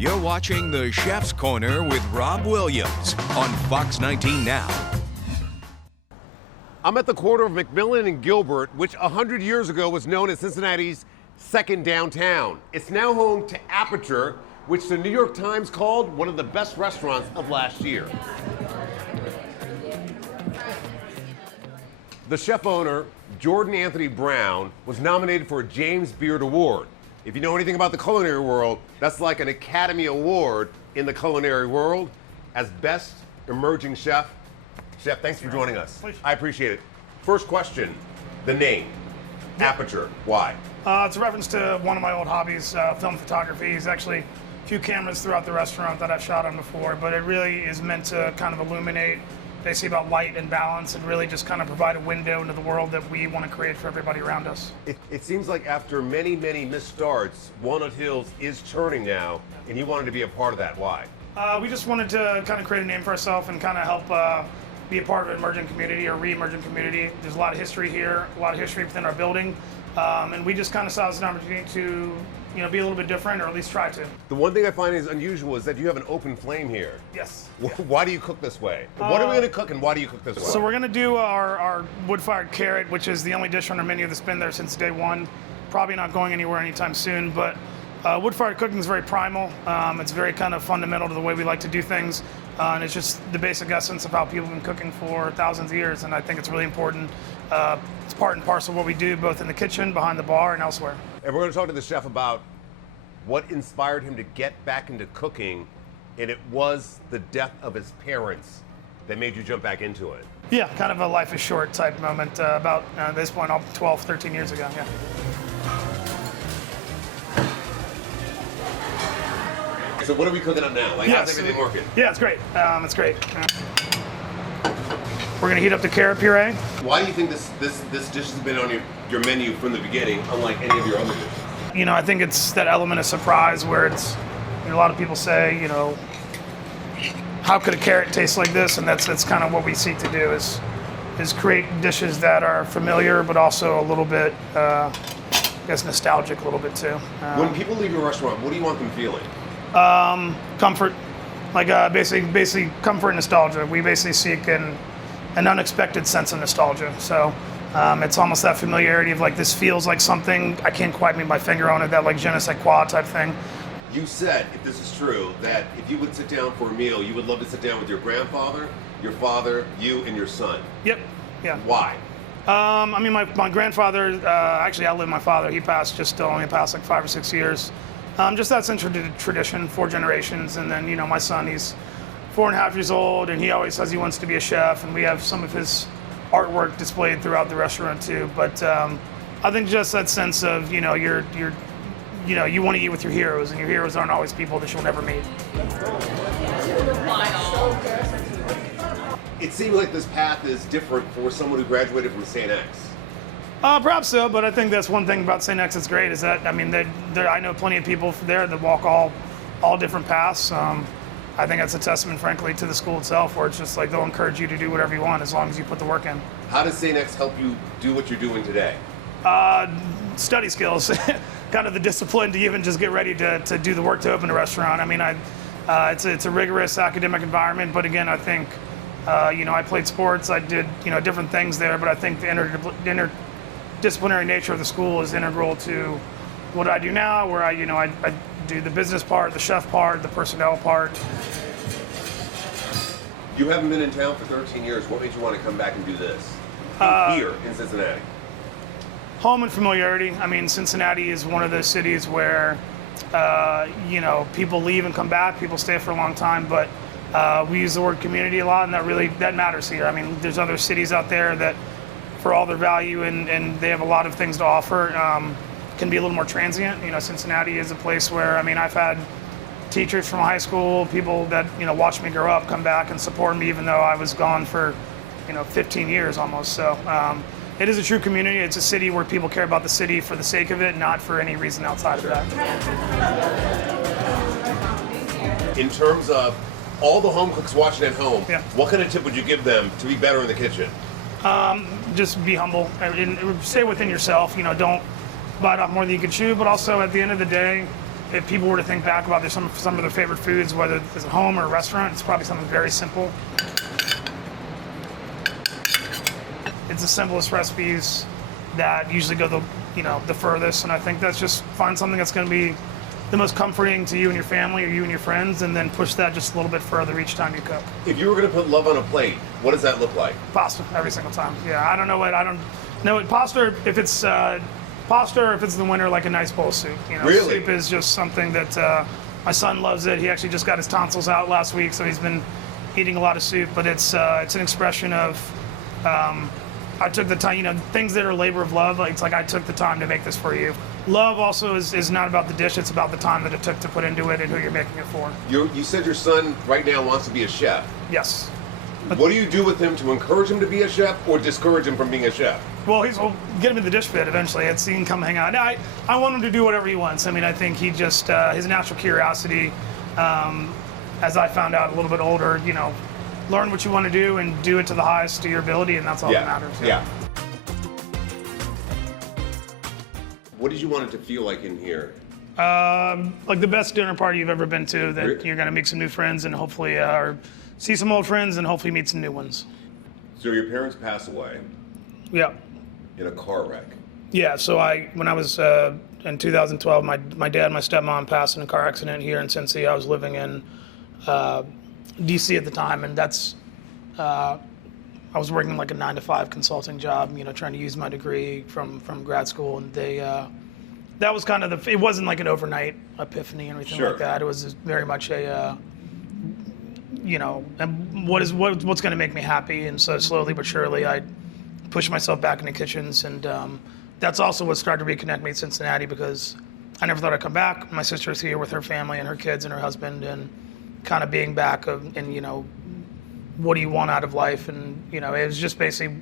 You're watching The Chef's Corner with Rob Williams on Fox 19 Now. I'm at the corner of McMillan and Gilbert, which 100 years ago was known as Cincinnati's second downtown. It's now home to Aperture, which the New York Times called one of the best restaurants of last year. The chef owner, Jordan Anthony Brown, was nominated for a James Beard Award. If you know anything about the culinary world, that's like an Academy Award in the culinary world as Best Emerging Chef. Chef, thanks for joining us. Please. I appreciate it. First question, the name, Aperture, why? It's a reference to one of my old hobbies, film photography. There's actually a few cameras throughout the restaurant that I've shot on before, but it really is meant to kind of illuminate, basically about light and balance, and really just kind of provide a window into the world that we want to create for everybody around us. It seems like after many, many missed starts, Walnut Hills is turning now, and you wanted to be a part of that. Why? We just wanted to kind of create a name for ourselves and kind of help be a part of an emerging community or re-emerging community. There's a lot of history here, a lot of history within our building, and we just kind of saw it as an opportunity to be a little bit different, or at least try to. The one thing I find is unusual is that you have an open flame here. Yes. Why do you cook this way? What are we going to cook, and why do you cook this way? So we're going to do our wood-fired carrot, which is the only dish on our menu that's been there since day one. Probably not going anywhere anytime soon, but wood-fired cooking is very primal. It's very kind of fundamental to the way we like to do things, and it's just the basic essence of how people have been cooking for thousands of years, and I think it's really important. It's part and parcel of what we do, both in the kitchen, behind the bar, and elsewhere. And we're going to talk to the chef about what inspired him to get back into cooking, and it was the death of his parents that made you jump back into it. Yeah, kind of a life is short type moment about this point, 12, 13 years ago, yeah. So what are we cooking up now? How's everything working? Yeah, it's great. It's great. We're going to heat up the carrot puree. Why do you think this dish has been on your menu from the beginning, unlike any of your other dishes? I think it's that element of surprise where it's, a lot of people say, how could a carrot taste like this? And that's kind of what we seek to do is create dishes that are familiar, but also a little bit, nostalgic a little bit too. When people leave your restaurant, what do you want them feeling? Comfort, basically comfort and nostalgia. We basically seek an unexpected sense of nostalgia. So it's almost that familiarity of this feels like something, I can't quite put my finger on it, that je ne sais quoi type thing. You said, if this is true, that if you would sit down for a meal, you would love to sit down with your grandfather, your father, you, and your son. Yep, yeah. Why? My grandfather actually outlived my father. He passed only passed 5 or 6 years. Just that's into tradition, 4 generations. And then, my son, he's 4.5 years old, and he always says he wants to be a chef, and we have some of his artwork displayed throughout the restaurant too. But I think just that sense of, you want to eat with your heroes, and your heroes aren't always people that you'll never meet. It seems like this path is different for someone who graduated from St. X. Perhaps so, but I think that's one thing about St. X that's great is that, I know plenty of people there that walk all different paths. I think that's a testament, frankly, to the school itself, where it's just they'll encourage you to do whatever you want as long as you put the work in. How does St. X help you do what you're doing today? Study skills, kind of the discipline to even just get ready to do the work to open a restaurant. It's a rigorous academic environment, but again, I think, I played sports, I did, different things there, but I think the interdisciplinary nature of the school is integral to what I do now, where I do the business part, the chef part, the personnel part. You haven't been in town for 13 years. What made you want to come back and do this here in Cincinnati? Home and familiarity. Cincinnati is one of those cities where, people leave and come back, people stay for a long time, but we use the word community a lot, and that matters here. There's other cities out there that, for all their value and they have a lot of things to offer, can be a little more transient. Cincinnati is a place where, I've had teachers from high school, people that, watched me grow up, come back and support me even though I was gone for, 15 years almost. So it is a true community. It's a city where people care about the city for the sake of it, not for any reason outside of that. In terms of all the home cooks watching at home, yeah. What kind of tip would you give them to be better in the kitchen? Just be humble and stay within yourself. Don't bite off more than you can chew, but also at the end of the day, if people were to think back about some of their favorite foods, whether it's a home or a restaurant, it's probably something very simple. It's the simplest recipes that usually go the furthest, and I think that's just find something that's going to be the most comforting to you and your family or you and your friends, and then push that just a little bit further each time you cook. If you were going to put love on a plate, what does that look like? Pasta every single time. Yeah, I don't know what pasta, if it's pasta, or if it's the winter, like a nice bowl of soup. Really? Soup is just something that my son loves it. He actually just got his tonsils out last week, so he's been eating a lot of soup. But it's an expression of I took the time. Things that are labor of love. It's like I took the time to make this for you. Love also is not about the dish. It's about the time that it took to put into it and who you're making it for. You said your son right now wants to be a chef. Yes. What do you do with him to encourage him to be a chef or discourage him from being a chef? Well, we'll get him in the dish pit eventually. He can come hang out. I want him to do whatever he wants. I mean, I think he just, his natural curiosity, as I found out a little bit older, learn what you want to do and do it to the highest of your ability, and that's all that matters. Yeah. What did you want it to feel like in here? Like the best dinner party you've ever been to, that Really? you're going to make some new friends and hopefully, or see some old friends and hopefully meet some new ones. So your parents passed away Yeah. in a car wreck. Yeah, so when I was in 2012, my dad and my stepmom passed in a car accident here in Cincy. I was living in DC at the time, and that's I was working like a 9-to-5 consulting job, trying to use my degree from grad school, and that was kind of it wasn't like an overnight epiphany or anything Sure. like that. It was just very much a and what's going to make me happy, and so slowly but surely I pushed myself back into kitchens, and that's also what started to reconnect me to Cincinnati, because I never thought I'd come back. My sister's here with her family and her kids and her husband, and kind of being back and what do you want out of life, and it was just basically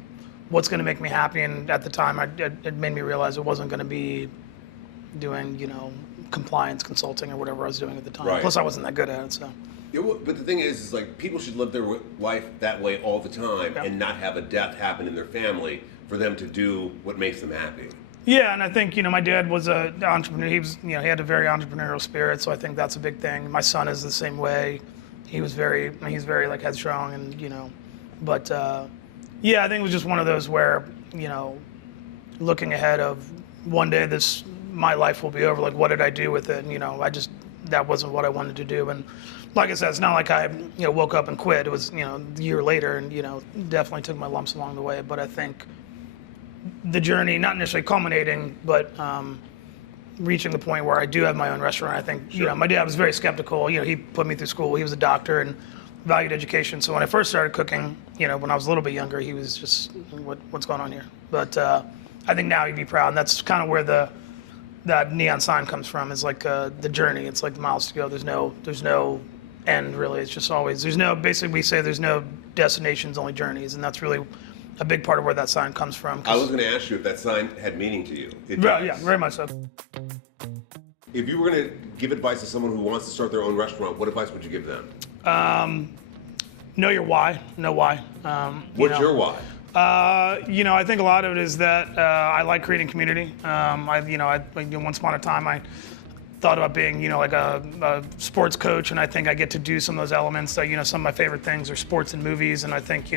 what's going to make me happy. And at the time it made me realize it wasn't going to be doing compliance consulting or whatever I was doing at the time. Right. Plus I wasn't that good at it, so. But the thing is like people should live their life that way all the time and not have a death happen in their family for them to do what makes them happy. Yeah, and I think my dad was an entrepreneur. He was he had a very entrepreneurial spirit, so I think that's a big thing. My son is the same way. He's very like headstrong, and but yeah, I think it was just one of those where looking ahead of one day my life will be over. Like, what did I do with it? And that wasn't what I wanted to do. And like I said, it's not like I woke up and quit. It was a year later, and definitely took my lumps along the way. But I think the journey, not necessarily culminating, but reaching the point where I do have my own restaurant. I think my dad was very skeptical. He put me through school. He was a doctor and valued education. So when I first started cooking, when I was a little bit younger, he was just, what's going on here? But I think now he'd be proud, and that's kind of where that neon sign comes from. Is like the journey. It's like the miles to go. There's no end really. It's just always basically we say there's no destinations, only journeys, and that's really a big part of where that sign comes from. I was going to ask you if that sign had meaning to you. It does. Yeah, very much so. If you were going to give advice to someone who wants to start their own restaurant, what advice would you give them? Know your why. Know why. What's your why? I think a lot of it is that I like creating community. Once upon a time, I thought about being, like a sports coach, and I think I get to do some of those elements. That, some of my favorite things are sports and movies, and I think,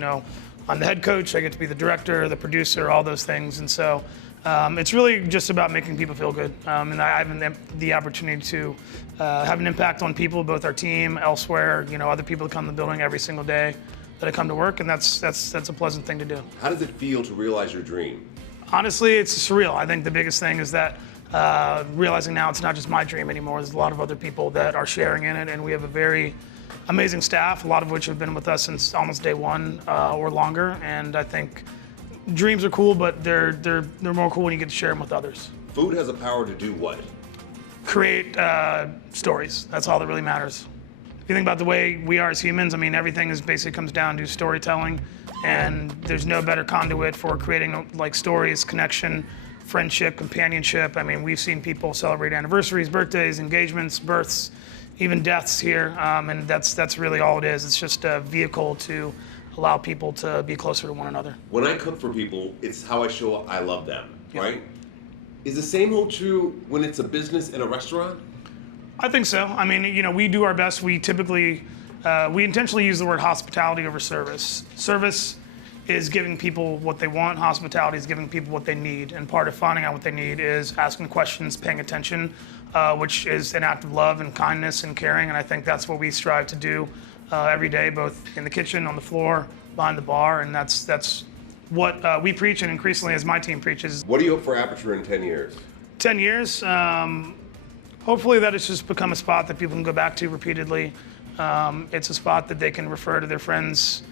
I'm the head coach. I get to be the director, the producer, all those things, and so it's really just about making people feel good. And I have the opportunity to have an impact on people, both our team, elsewhere, other people that come to the building every single day that I come to work, and that's a pleasant thing to do. How does it feel to realize your dream? Honestly, it's surreal. I think the biggest thing is that realizing now it's not just my dream anymore. There's a lot of other people that are sharing in it, and we have a very amazing staff, a lot of which have been with us since almost day one or longer. And I think dreams are cool, but they're more cool when you get to share them with others. Food has a power to do what? Create stories. That's all that really matters. If you think about the way we are as humans, everything basically comes down to storytelling, and there's no better conduit for creating like stories, connection, friendship, companionship. We've seen people celebrate anniversaries, birthdays, engagements, births, even deaths here, and that's really all it is. It's just a vehicle to allow people to be closer to one another. When I cook for people, it's how I show I love them, right? Is the same hold true when it's a business and a restaurant? I think so. I mean, you know, we do our best. We typically, we intentionally use the word hospitality over service. Service is giving people what they want. Hospitality is giving people what they need. And part of finding out what they need is asking questions, paying attention, which is an act of love and kindness and caring. And I think that's what we strive to do every day, both in the kitchen, on the floor, behind the bar. And that's what we preach, and increasingly as my team preaches. What do you hope for Aperture in 10 years? 10 years, hopefully that it's just become a spot that people can go back to repeatedly. It's a spot that they can refer to their friends,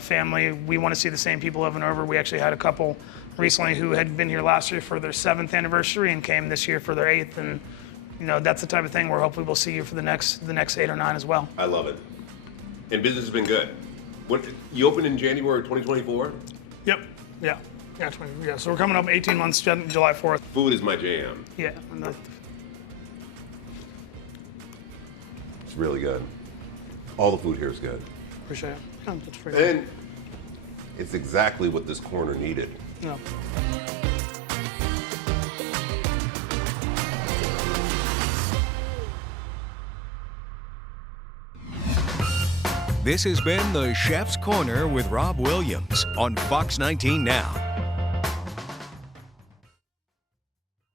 family. We want to see the same people over and over. We actually had a couple recently who had been here last year for their 7th anniversary and came this year for their 8th. And you know, that's the type of thing where hopefully we'll see you for the next 8 or 9 as well. I love it. And business has been good. You opened in January 2024? Yep. Yeah. Yeah. So we're coming up 18 months, July 4th. Food is my jam. Yeah. It's really good. All the food here is good. Appreciate it. Yeah, that's pretty And it's exactly what this corner needed. Yeah. This has been the Chef's Corner with Rob Williams on Fox 19 Now.